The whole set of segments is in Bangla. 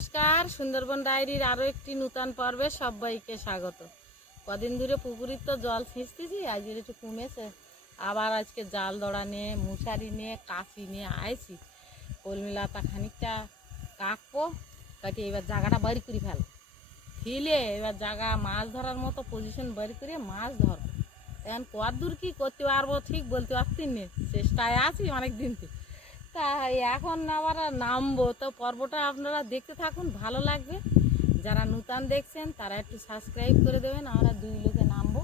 নমস্কার, সুন্দরবন ডায়েরির আরও একটি নূতন পর্বে সবাইকে স্বাগত। কদিন ধরে পুকুরির তো জল ছিঁচতেছি আজকে একটু কমেছে। আবার আজকে জাল দড়া নিয়ে, মুশারি নিয়ে, কাশি নিয়ে আইছি। কলমিলাতা খানিকটা কাটবো, কাটিয়ে এবার জায়গাটা বাড়ি করে ফেল ফিলে এবার জায়গা মাছ ধরার মতো পজিশন বাড়ি করে মাছ ধরবো। এখন কত দূর কী করতে পারব ঠিক বলতে পারছি না চেষ্টায় আছি অনেক দিন থেকে। তা এখন আবার নামবো। তো পর্বটা আপনারা দেখতে থাকুন, ভালো লাগবে। যারা নূতন দেখছেন, তারা একটু সাবস্ক্রাইব করে দেবেন। আমরা দুই লোকে নামবো।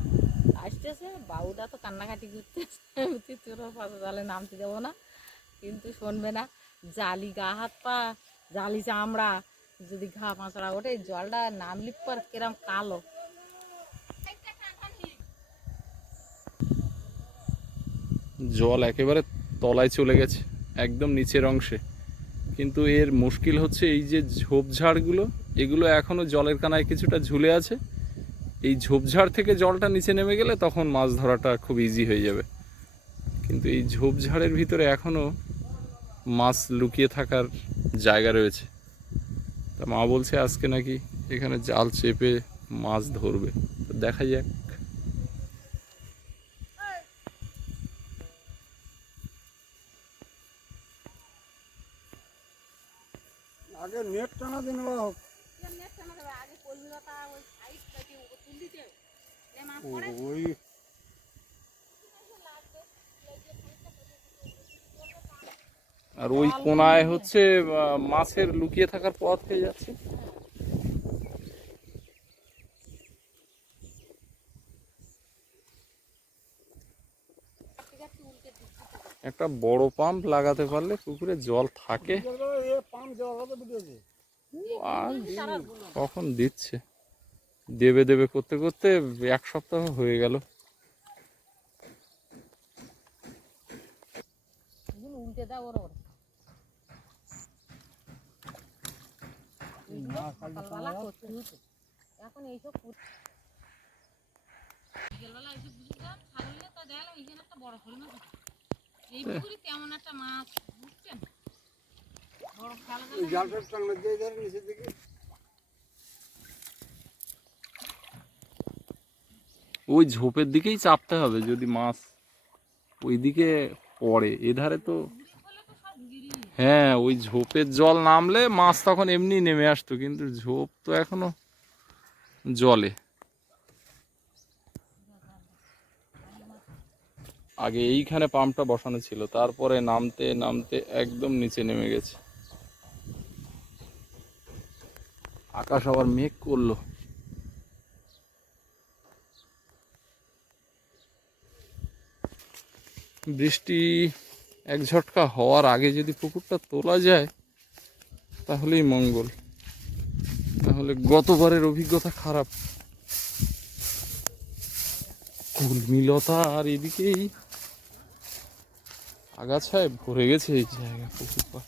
আসতেছে, বাবুটা তো কান্নাকাটি করতেছে তোর পাশে জালে নামতে দেবো না। কিন্তু শুনবে না, জালি গা, হাত পা, জালি চামড়া, যদি ঘা পাঁচড়া ওঠে, জলটা নামলি পর কিরম কালো। জল একেবারে তলায় চলে গেছে। একদম নিচের অংশে। কিন্তু এর মুশকিল হচ্ছে এই যে ঝোপঝাড়গুলো এগুলো এখনও জলের কানায় কিছুটা ঝুলে আছে। এই ঝোপঝাড় থেকে জলটা নিচে নেমে গেলে তখন মাছ ধরাটা খুব ইজি হয়ে যাবে। কিন্তু এই ঝোপঝাড়ের ভিতরে এখনও মাছ লুকিয়ে থাকার জায়গা রয়েছে। তা মা বলছে আজকে নাকি এখানে জাল চেপে মাছ ধরবে। তো দেখা যাক। আগে নেট টানা দিন হোক। ওই। আর ওই কোনায় হচ্ছে মাছের লুকিয়ে থাকার পথ হয়ে যাচ্ছে। একটা বড় পাম্প লাগাতে পারলে পুকুরে জল থাকে। আর কখন দিচ্ছে? দেবে দেবে করতে করতে এক সপ্তাহ হয়ে গেল। এখন এইসব ওই ঝোপের দিকেই চাপতে হবে যদি মাছ ওইদিকে পড়ে। এধারে তো হ্যাঁ ওই ঝোপের জল নামলে মাছ তখন এমনি নেমে আসতো কিন্তু ঝোপ তো এখনও জলে। আগে এইখানে পাম্পটা বসানো ছিল, তারপরে নামতে নামতে একদম নিচে নেমে গেছে। আকাশ আবার মেঘ করল। বৃষ্টি এক ঝটকা হওয়ার আগে যদি পুকুরটা তোলা যায়, তাহলেই মঙ্গল। তাহলে গতবারের অভিজ্ঞতা খারাপ। কুলমিলতা আর এদিকেই আগাছায় ভরে গেছে এই জায়গা পুকুর পাড়।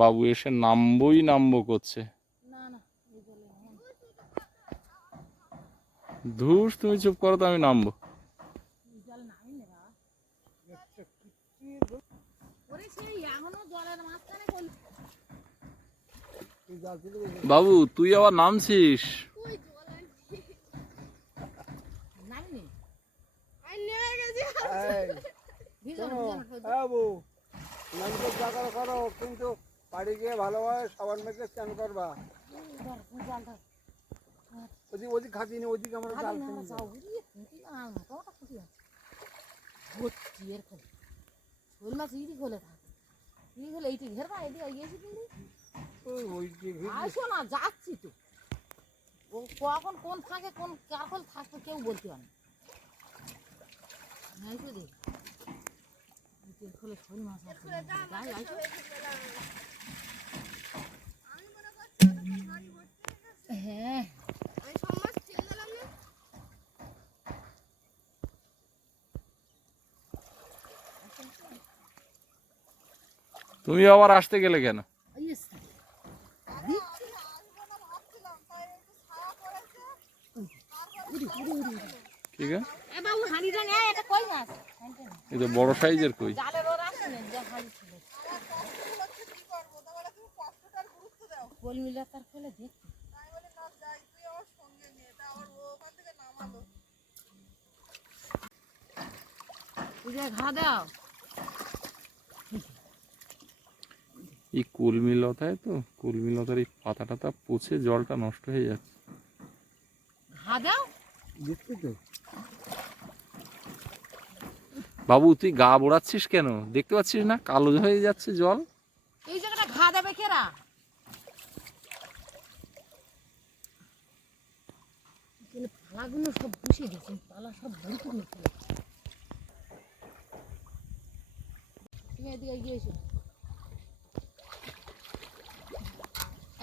বাবু এসে নামবই নামবো করছে। ধুস তুমি চুপ করো তো আমি নামবো। এখনও জলের মাঝখানে করলি এই জাল তুলে দিয়েছে। বাবু তুই আবার নামছিস নামিনি এই, ভিজো শোনো, ভিজো ভিজো। হ্যাঁ বউ নন্দর জায়গা করো কিন্তু বাড়ি গিয়ে ভালোভাবে সাবান মেখে স্নান করবা ধর, তুই জল ধর। ওদিক ওদিক খাতি নি ওদিকে আমরা জাল আরে না, ফেলি যাও, উড়িয়ে খুঁটি না, মোটামোটা খুঁটি আছে। ভর্তি এরকম। শোল মাছ ইদি খোলে থাকে ইদি খোলে এইটি ঘেরবা এদিকে গিয়েছি কিন্তু ওই ওই যে ভিড় আসো না যাচ্ছি তো। ও কখন কোন থাকে কোন কাকল থাকবে কেউ বলতে পারে না। দেখ। খোলে মাছ হ্যাঁ তুমি আবার আসতে গেলে কেন এই এসছে। ঠিক আছে এ বাবু হাঁড়িটা নেয় এটা কই মাছ এই তো বড় সাইজের কই জালের ওর আসে না যা হাঁড়ি ছিল কলমিলা তার ফেলে দেখতে তুই যে ঘা দাও এই কলমি লতায় তো কলমি লতার এই পাতা টাতা পচে জলটা নষ্ট হয়ে যাচ্ছে। ঘা দাও। দেখছি তো। বাবু তুই গা বোড়াচ্ছিস কেন? দেখতে পাচ্ছিস না? কালো হয়ে যাচ্ছে জল। এই জায়গাটা ঘা দেবে কেরা পালাগুলো সব বসে গেছে পালা সব ভরি করে এদিকে গিয়েছো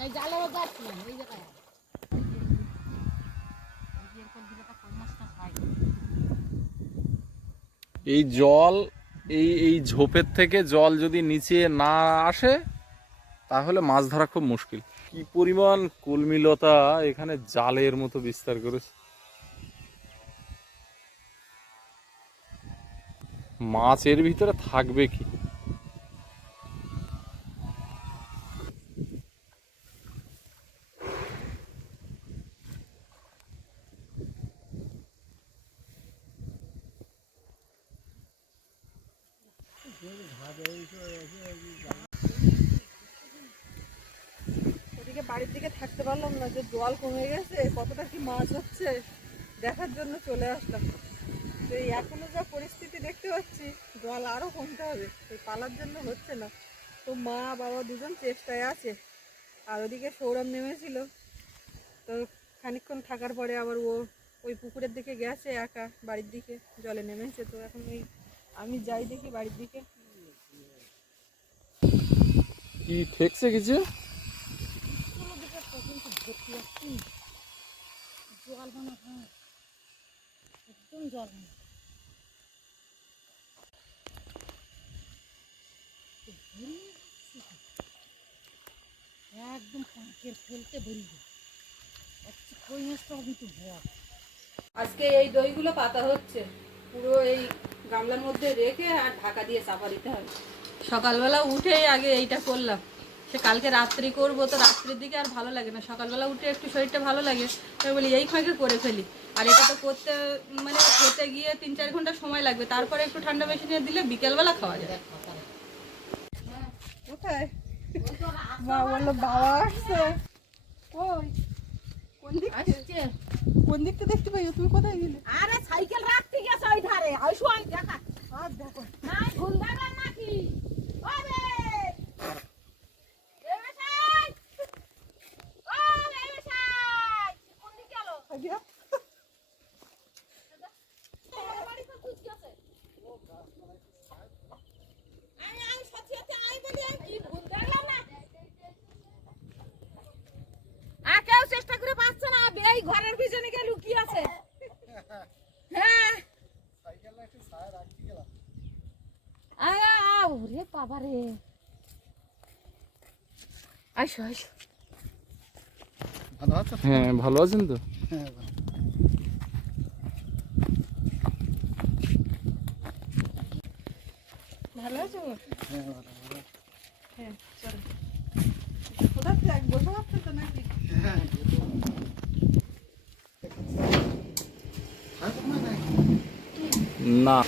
এই জালেও যাচ্ছিলাম এই জায়গায় এই যে এরকম দিলে তো কই মাছটা খাই। এই জল, এই এই ঝোপের থেকে জল যদি নিচে না আসে, তাহলে মাছ ধরা খুব মুশকিল। কি পরিমাণ কুলমিলতা এখানে জালের মতো বিস্তার করেছে। মাছের ভিতরে থাকবে কি? বাড়ির দিকে থাকতে পারলাম না, যে জল কমে গেছে কতটা কি মাছ হচ্ছে? দেখার জন্য চলে আসলাম। তো এই এখনও যা পরিস্থিতি দেখতে পাচ্ছি জল আরও কমতে হবে, এই পালার জন্য হচ্ছে না। তো মা, বাবা দুজন চেষ্টায় আছে, আর ওদিকে সৌরভ নেমেছিল। তো খানিকক্ষণ থাকার পরে আবার ও ওই পুকুরের দিকে গেছে একা, বাড়ির দিকে, জলে নেমেছে। তো এখন ওই আমি যাই দেখি বাড়ির দিকে। কি ঠেকছে কিছু কোনো দিকে পর্যন্ত ভর্তি আসছি একদম জল একদম ফেলতে ভয়। আজকে এই দইগুলো পাতা হচ্ছে। পুরো এই গামলার মধ্যে রেখে আর ঢাকা দিয়ে চাপা দিতে হবে। সকালবেলা উঠেই আগে এইটা করলাম। সে কালকে রাত্রি করব তো রাত্রির দিকে আর ভালো লাগে না। সকালবেলা উঠে একটু শরীরটা ভালো লাগে তাই বলি এই ফাঁকে করে ফেলি। আর এটা তো করতে মানে খেতে গিয়ে তিন চার ঘণ্টা সময় লাগবে তারপরে একটু ঠান্ডা মেশিনে দিলে বিকেলবেলা খাওয়া যায়। কোথায়? মা বলল বাবা আসছে। কোন দিক কোন দিকটা দেখতে পাই? তুমি কোথায় গেলে? আরে সাইকেল রাখতে গেছে ওই ধারে। আইসো দেখা। আর দেখো। নাই ঘুন্দাবেন নাকি? ওরে এ বেশাই ও এ বেশাই কোন দিকে গেল আগে তোমার বাড়ি তো তুই গেছে আমি আমি সত্যি সত্যি আই বলি আমি কি ঘুন্দালাম না আর কেউ চেষ্টা করে পাচ্ছে না এই ঘরের পিছনে গিয়ে লুকিয়ে আছে হ্যাঁ আয়া ওরে বাবা আইসো আইসো। ভালো আছো? হ্যাঁ ভালো আছেন তো? হ্যাঁ ভালো। আছো? হ্যাঁ ভালো হ্যাঁ চলো। কোথা থেকে তো নাকি? হ্যাঁ না।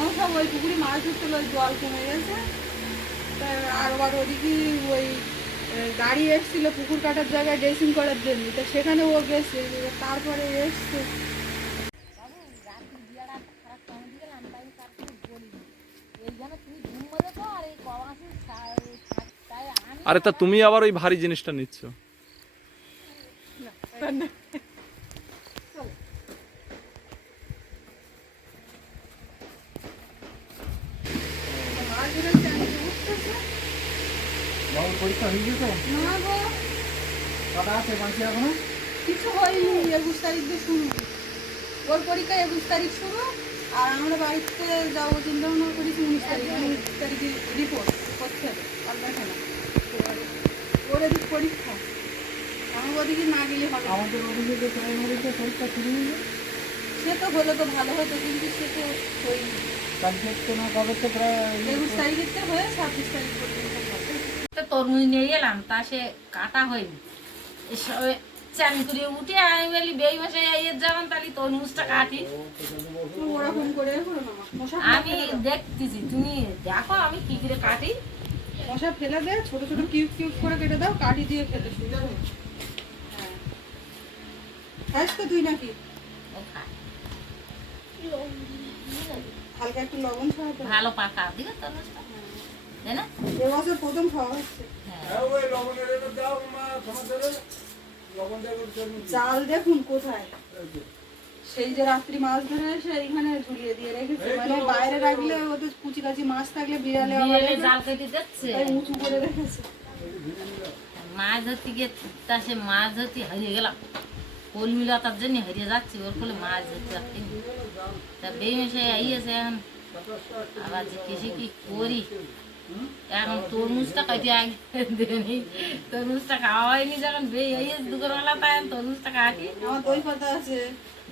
তখন সব ওই পুকুরে মাছ ধরছিল জল কমে গেছে। আর আবার ওদিকে ওই গাড়ি এসছিল পুকুর কাটার জায়গায় ড্রেসিং করার জন্য। তো সেখানে ও গেছে তারপরে এসছে। আরে তা তুমি আবার ওই ভারী জিনিসটা নিচ্ছ। বাবুর পরীক্ষা হয়ে গেছে না গো। কটা আছে বাকি এখনও? কিছু হয়নি একুশ তারিখ দিয়ে শুরু। ওর পরীক্ষা একুশ তারিখ শুরু আর আমরা বাড়িতে যাব চিন্তা ভাবনা করেছি উনিশ তারিখ উনিশ তারিখে রিপোর্ট করতে হবে আর দেখে না। এবারে ওর এদিক পরীক্ষা। আমার ওদিকে না গেলে হবে আমাদের ওদিকে যে প্রাইমারিতে পরীক্ষা শুরু হয়ে সে তো হলে তো ভালো হতো কিন্তু সে তো হয়নি। কালকে তো না কবে তো প্রায় একুশ তারিখের হয়ে ছাব্বিশ তারিখ পর্যন্ত। তরমুজ নিয়ে এলাম তা সে কাটা হয়নি। চান করে উঠে আমি বলি বেই মশাই এর যাবেন তাহলে তরমুজটা কাটি। আমি দেখতেছি তুমি দেখো আমি কি করে কাটি। মশা ফেলে দে ছোট ছোট কিউব কিউব করে কেটে দাও কাটি দিয়ে ফেলে শুরু হ্যাঁ। খাস তো তুই নাকি? হালকা একটু লবণ হবে। ভালো পাকা দিকে তরমুজটা। তাই না? এবছর প্রথম খাওয়া হচ্ছে। হ্যাঁ। জাল দেখুন কোথায়। সেই যে রাত্রি মাছ ধরে এসে এইখানে ঝুলিয়ে দিয়ে রেখেছে। মানে বাইরে রাখলে ওদের কুচি কাচি মাছ থাকলে বিড়ালে জাল কেটে দিচ্ছে উঁচু করে রেখেছে। মাছ ধরতে গিয়ে তা সে মাছ ধরতে হারিয়ে গেলাম। কলমিলতার জন্য হারিয়ে যাচ্ছি। ওর ফলে মাছ ধরতে পারছি। তা বেমে আইয়েছে এখন। আবার যে কিসে কি করি? এখন তরমুজটা কাটি আগে দেনি। তরমুজটা খাওয়া হয়নি যখন দুপুরবেলা তাই আমি তরমুজটা কাটি আমার দই পাতা আছে।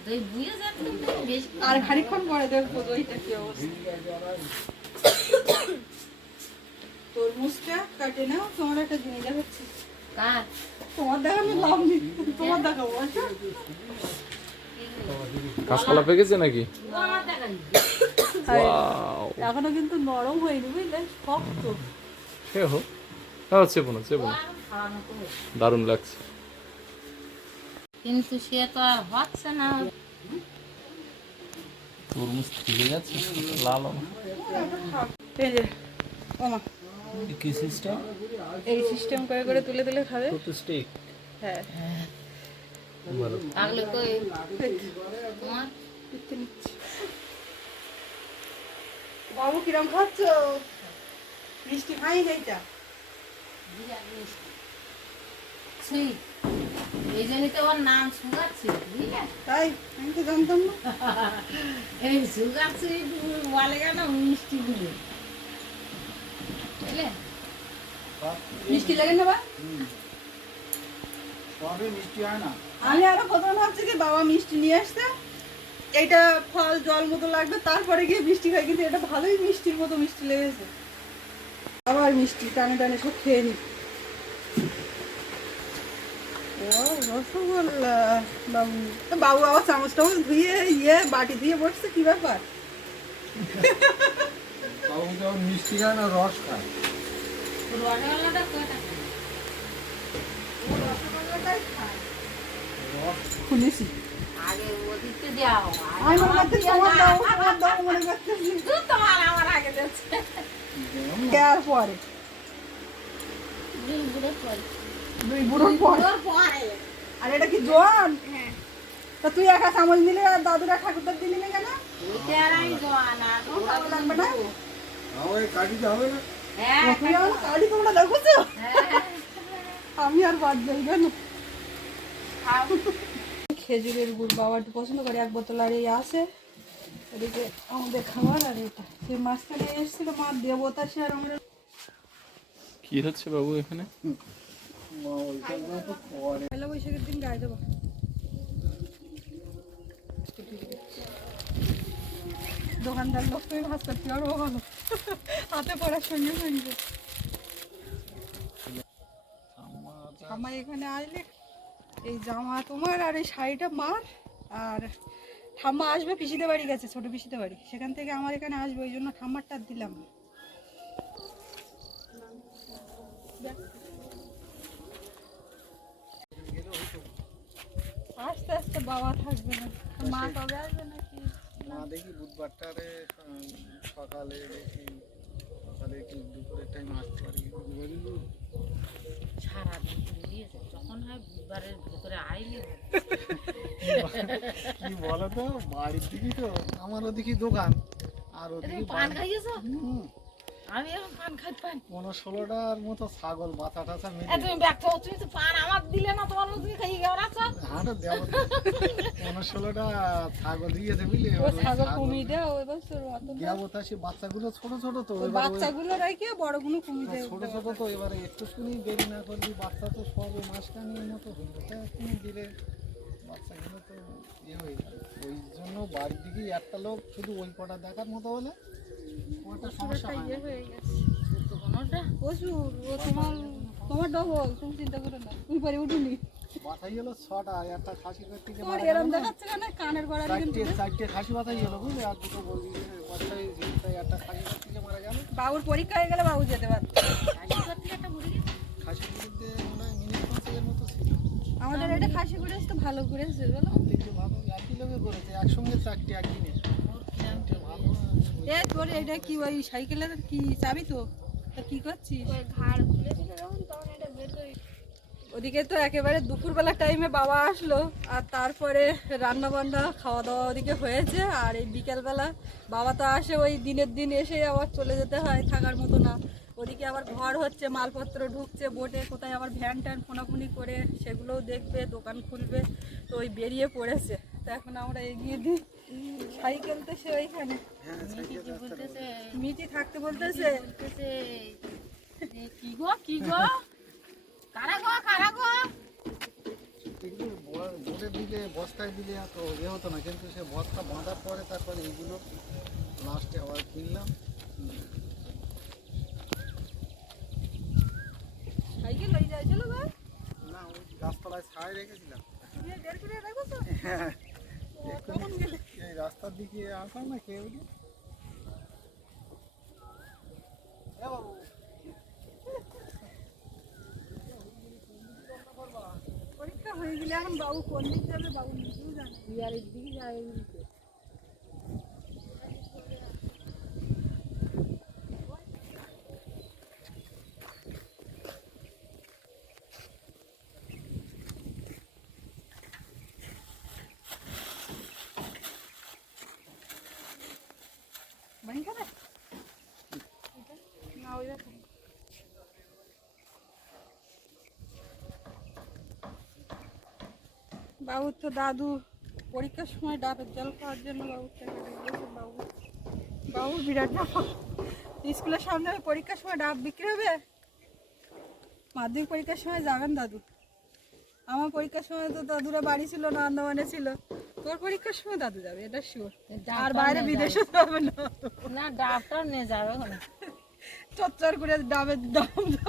দই বুঝে যাচ্ছে বেশি আর খানিকক্ষণ পরে দেখব দইটা কি অবস্থা। তরমুজটা কাটে নাও তোমার একটা জিনিস দেখাচ্ছি। তোমার দেখানো লাভ নেই তোমার দেখাবো আচ্ছা। কাঁচকলা পেকেছে নাকি? দেখাই এখনও কিন্তু নরম হয়নি বুঝলে? শক্ত। সে হোক হ্যাঁ চেপো চেপো খাওয়ানো তো হয়েছে। দারুণ লাগছে। কিন্তু সে তো আর হচ্ছে না। তরমুজ থেকে যাচ্ছে লাল এই যে ওমা কি সিস্টেম এই সিস্টেম করে করে তুলে তুলে খাবে? তো স্টেক হ্যাঁ। ভালো। থাকলে কই? তোমার? বাবু কিরম খাচ্ছ মিষ্টি খাই এইটা সেই এই জন্যই তো ওর নাম সুগার তাই? আমি তো জানতাম না। এই সুগার সুইট বলে কেন মিষ্টি গুলো বুঝলে? মিষ্টি লাগে না বা? সবই মিষ্টি হয় না। আমি আরও প্রথমে ভাবছি যে বাবা মিষ্টি নিয়ে আসতে এইটা ফল জল মতো লাগবে তারপরে গিয়ে মিষ্টি খাই কিন্তু এটা ভালোই মিষ্টির মতো মিষ্টি লেগেছে। আবার মিষ্টি টানে টানে সব খেয়ে নি ও রসগোল্লা বাবু। বাবু আবার চামচ টামচ ধুয়ে ইয়ে বাটি ধুয়ে বসছে কি ব্যাপার? বাবু যখন মিষ্টি খায় না রস খায়। রসগোল্লাটা দেওয়ার পরে। দুই বুড়োর পরে। আর এটা কি জোয়ান? তা তুই একা চামচ নিলে আর দাদুরা ঠাকুরদার দিলি না কেন? আমি আর লাগবে না? হ্যাঁ তুই আমার কালি তোমরা দেখছ? হ্যাঁ। আমি আর বাদ যাই কেন? খেজুরের গুড় বাবা একটু পছন্দ করে এক বোতল আর এই আছে। এদিকে আমাদের খাবার আর এটা। সেই মাঝখানে এসেছিল মা দেবতা সে আর আমরা কি হচ্ছে বাবু এখানে? পয়লা বৈশাখের দিন গায়ে দেবো। দোকানদার লোককে ভাজ করতে পারব ভালো। হাতে পড়ার সঙ্গে সঙ্গে। আমার এখানে আসলে এই জামা তোমার আর এই শাড়িটা মার। আর ঠাম্মা আসবে পিসিতে বাড়ি গেছে ছোট পিসিতে বাড়ি। সেখান থেকে আমার এখানে আসবে ওই জন্য ঠাম্মারটা দিলাম আস্তে আস্তে বাবা থাকবে না। মা কবে আসবে নাকি? না দেখি বুধবারটারে সকালে দেখি। সকালে কি দুপুরের টাইম আসতে পারি? সারাদিন যখন হয় বুধবারের ভেতরে আইলে কি বলো তো বাড়ির দিকে তো আমার ওদিকে দোকান আর তুমি ওদিকে পান খাইয়েছো? আমি এখন পান খাই পান। পনেরো ষোলোটার মতো ছাগল মাথা টাথা মেরে। তুমি তো পান আমার দিলে না তোমার তুমি খাইয়ে গেল আছো হাঁটো দেবো পনেরো ষোলোটা ছাগল দিয়েছে বুঝলি ও ছাগল কমিয়ে দেও এবার তোর দেবো তা সে বাচ্চাগুলো ছোট ছোট তো বাচ্চাগুলো রেখে বড়গুলো কমিয়ে দেও ছোট ছোট তো এবারে একটু শুনি দেরি না করলি বাচ্চা তো সবে মাসখানির মতো হয়ে গেছে দিলে বাচ্চাগুলো তো ইয়ে হয়ে যাবে। ওই জন্য বাড়ির দিকেই একটা লোক শুধু ওই কটা দেখার মতো হলে ওটা সমস্যা হয় প্রচুর ও তোমার তোমার ডবল তুমি চিন্তা করো না তুমি পরে উঠুনি। ছটা একটা খাসি করতে গিয়ে? দেখাচ্ছে কেন? কানের গোড়া চারটে চারটে খাসি বুঝলি? আর দুটো একটা খাসি করতে গিয়ে মারা গেল। বাবুর পরীক্ষা হয়ে গেলে বাবু যেতে মনে হয় মিনিট মতো ছিল। আমাদের এটা খাসি ঘুরেছে তো ভালো ঘুরেছে বলো। দেখতে ভালো একই লোকে করেছে একসঙ্গে চারটে একদিনে চারটে ভালো এ তোর এটা কি ওই সাইকেলের কি চাবি তো? তা কি করছিস? ওদিকে তো একেবারে দুপুরবেলা টাইমে বাবা আসলো, আর তারপরে রান্না বান্না খাওয়া দাওয়া ওদিকে হয়েছে, আর এই বিকেলবেলা বাবা তো আসে, ওই দিনের দিন এসে আবার চলে যেতে হয় থাকার মতো না। ওদিকে আবার ঘর হচ্ছে, মালপত্র ঢুকছে, বোটে কোথায় আবার ভ্যান ট্যান ফোনাফুনি করে সেগুলোও দেখবে, দোকান খুলবে, তো ওই বেরিয়ে পড়েছে। তো এখন আমরা এগিয়ে দিই। সাইকেল তো সে ওইখানে। মিটি থাকতে বলতেছে। কি গো কি গো কারা গো কারা গো একটু ব- দিকে বস্তায় দিলে এত ইয়ে হতো না কিন্তু সে বস্তা বাঁধার পরে তারপরে এইগুলো লাস্টে আবার কিনলাম। না ওই গাছতলায় ছায় রেখেছিলাম। হ্যাঁ। এই রাস্তার দিকে আসা না কেউ। বাবু। পরীক্ষা হয়ে গেলে এখন বাবু কোন দিক যাবে বাবু নিজেও জানে। বিহারের দিকে যায় বাবুর তো দাদু পরীক্ষার সময় ডাবের জল খাওয়ার জন্য বাবুর টাকা বাবু। বাবু বিরাট ব্যাপার স্কুলের সামনে পরীক্ষার সময় ডাব বিক্রি হবে? মাধ্যমিক পরীক্ষার সময় যাবেন দাদু। আমার পরীক্ষার সময় তো দাদুরা বাড়ি ছিল না আন্দামানে ছিল। তোর পরীক্ষার সময় দাদু যাবে এটা শিওর আর বাইরে বিদেশে যাবে। না। না ডাবটাও নিয়ে যাবে চচ্চর করে ডাবের দাম যা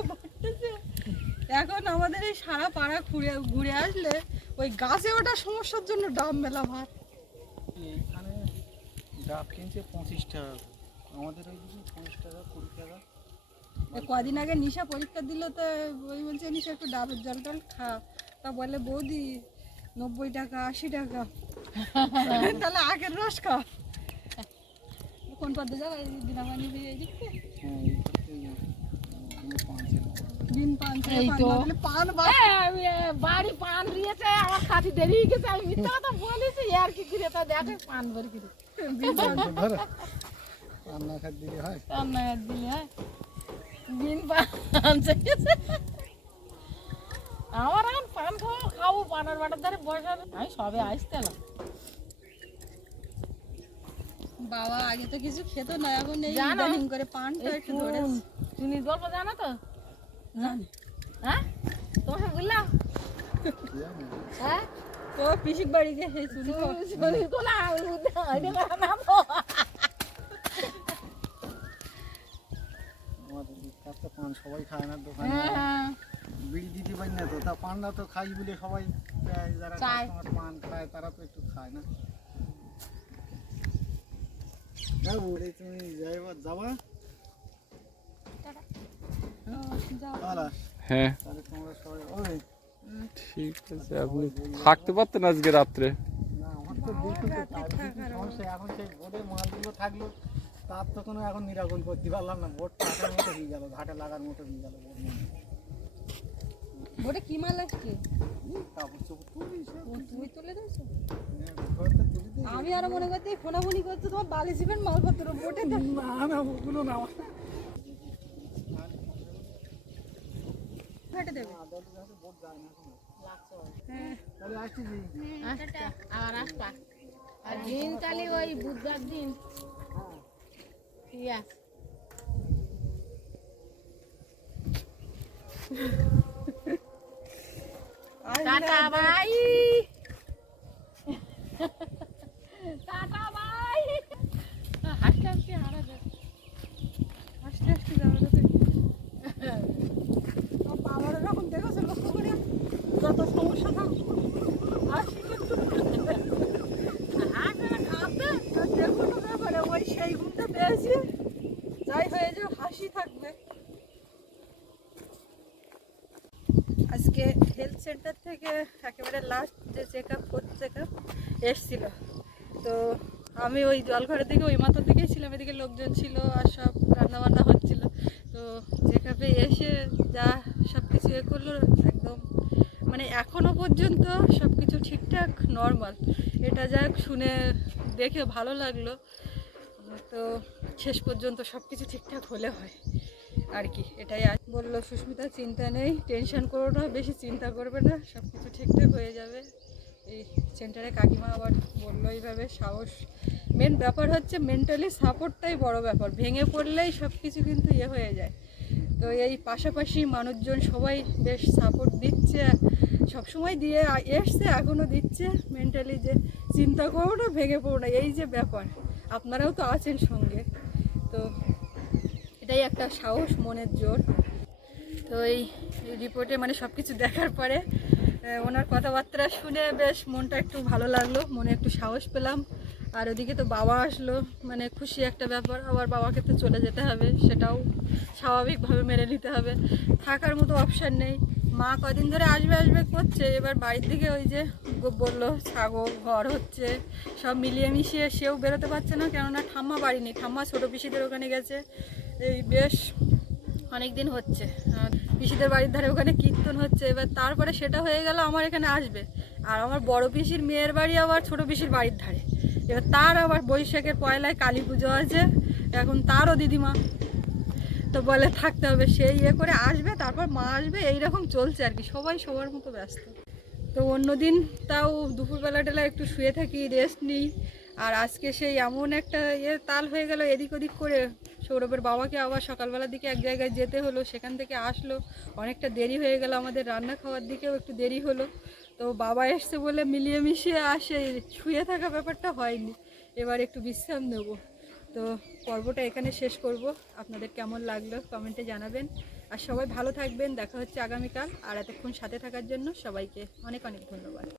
এখন আমাদের এই সারা পাড়া ঘুরে ঘুরে আসলে ওই গাছে ওটা সমস্যার জন্য ডাব মেলা ভার। এইখানে ডাব কিনছে পঁচিশ টাকা আমাদের ওই পঁচিশ টাকা কুড়ি টাকা। কদিন আগে নিশা পরীক্ষা দিল তো ওই বলছে নিশা একটু ডাবের জল টল খা। তা বলে বৌদি নব্বই টাকা আশি টাকা। তাহলে আগের রস খা। কোন পথে যাব? এই দিনামানি দিয়ে এই দিকে হ্যাঁ এই পান তো। পান বাড়ি পান দিয়েছে আমার খাতি দেরি গেছে আমি মিথ্যা কথা বলেছি আর কি করে দেখে পান ভরে করে। রান্না খাত দিলে হয়। রান্না দিলে হয়। দিন পান চেয়েছে আমার এখন পান খাব খাব পানের বাটার ধারে বসে আমি সবে আসতে এলাম। বাবা আগে তো কিছু খেত না এখন এই করে পানটা একটু ধরে তুমি গল্প জানো তো? হ্যাঁ? বললাম? হ্যাঁ? তো বাড়িতে সেই চুরি পান সবাই খায় না দোকানে। হ্যাঁ। বিড়ি দিতে পারি না তো তা পানটা তো খাই বলে সবাই যারা কাস্টমার পান খায় তারা তো একটু খায় না। যাব তুমি যাইবা যাবা। হ্যাঁ। তাহলে তোমরা সবাই ওই ঠিক আছে আপনি থাকতে পারতেন আজকে রাত্রে? না আমার তো দেখতে তো তার থাকল তো কোনো এখন নিরাকরণ করতে পারলাম না মতো হয়ে গেল ঘাটে লাগার মতো হয়ে গেল কি মাল আসছে? তুলি দিয়েছ আমি আরও মনে করছি ফোনাফোনি করছ তোমার বালি সিমেন্ট মালপত্র বোটে তো না না ওগুলো না। ঘাটে দেবে হ্যাঁ তাহলে আসছি আচ্ছা আবার আসবা আর দিন তাহলে ওই বুধবার দিন ঠিক আছে টাটা বাই টাটা বাই হাসতে হাসতে হারাবে আস্তে আস্তে যাওয়া যাবে আমার এরকম দেখেছ লক্ষ্য করে যত সমস্যা থাকুক হাসি কিন্তু যে কোনো ব্যাপারে ওই সেই ঘুমটা পেয়েছি। যাই হয়ে যাও হাসি থাকবে। আজকে হেলথ সেন্টার থেকে একেবারে লাস্ট যে check up fourth check up এসছিল। তো আমি ওই জলঘরের দিকে, ওই মাথার দিকেই ছিলাম, এদিকে লোকজন ছিল আর সব রান্নাবান্না হচ্ছিল। তো চেক আপে এসে যা সব এ করল, একদম। মানে এখনও পর্যন্ত সব কিছু ঠিকঠাক নর্মাল এটা যাক শুনে দেখে ভালো লাগল। তো শেষ পর্যন্ত সব কিছু ঠিকঠাক হলে হয়, আর কি, এটাই আজ। বলল, সুস্মিতা, চিন্তা নেই টেনশন করো না, বেশি চিন্তা করবে না সব কিছু ঠিকঠাক হয়ে যাবে। এই সেন্টারে কাকিমা আবার বলল এইভাবে, সাহস। মেন ব্যাপার হচ্ছে মেন্টালি সাপোর্টটাই বড় ব্যাপার। ভেঙে পড়লেই সব কিছু কিন্তু ইয়ে হয়ে যায়। তো এই পাশাপাশি মানুষজন সবাই বেশ সাপোর্ট দিচ্ছে। সবসময় দিয়ে এসছে এখনও দিচ্ছে মেন্টালি যে চিন্তা করো না, ভেঙে পড়ো না। এই যে ব্যাপার, আপনারাও তো আছেন সঙ্গে। তো এটাই একটা সাহস, মনের জোর। তো এই রিপোর্টে মানে সব কিছু দেখার পরে ওনার কথাবার্তা শুনে বেশ মনটা একটু ভালো লাগল, মনে একটু সাহস পেলাম। আর ওদিকে তো বাবা আসলো মানে খুশি একটা ব্যাপার, আবার বাবাকে তো চলে যেতে হবে, সেটাও স্বাভাবিকভাবে মেনে নিতে হবে। থাকার মতো অপশান নেই। মা কদিন ধরে আসবে আসবে করছে, এবার বাড়ির দিকে ওই যে বলল, ছাগল, ঘর হচ্ছে, সব মিলিয়ে মিশিয়ে সেও বেরোতে পারছে না, কেননা ঠাম্মা বাড়ি নেই, ঠাম্মা ছোটো পিসিদের ওখানে গেছে, এই বেশ অনেক দিন হচ্ছে পিসিদের বাড়ির ধারে ওখানে কীর্তন হচ্ছে, এবার তারপরে সেটা হয়ে গেল, আমার এখানে আসবে, আর আমার বড় পিসির মেয়ের বাড়ি আবার ছোট পিসির বাড়ির ধারে। এবার তার আবার বৈশাখের পয়লায় কালী পুজো আছে। এখন তারও দিদিমা। তো বলে থাকতে হবে সেই ইয়ে করে আসবে, তারপর মা আসবে এই রকম চলছে আর কি, সবাই সবার মতো ব্যস্ত। তো অন্যদিন তাও দুপুরবেলা টেলা একটু শুয়ে থাকি রেস্ট নিই। আর আজকে সেই এমন একটা ইয়ে তাল হয়ে গেল, এদিক ওদিক করে। সৌরভের বাবাকে আবার সকালবেলার দিকে এক জায়গায় যেতে হলো, সেখান থেকে আসলো। অনেকটা দেরি হয়ে গেল আমাদের রান্না খাওয়ার দিকেও একটু দেরি হলো। তো বাবা এসছে বলে মিলিয়ে মিশিয়ে আসে। শুয়ে থাকা ব্যাপারটা হয়নি। এবার একটু বিশ্রাম নেব। তো পর্বটা এখানে শেষ করব। আপনাদের কেমন লাগল কমেন্টে জানাবেন। আর সবাই ভালো থাকবেন। দেখা হচ্ছে আগামীকাল। আর এতক্ষণ সাথে থাকার জন্য সবাইকে অনেক অনেক ধন্যবাদ।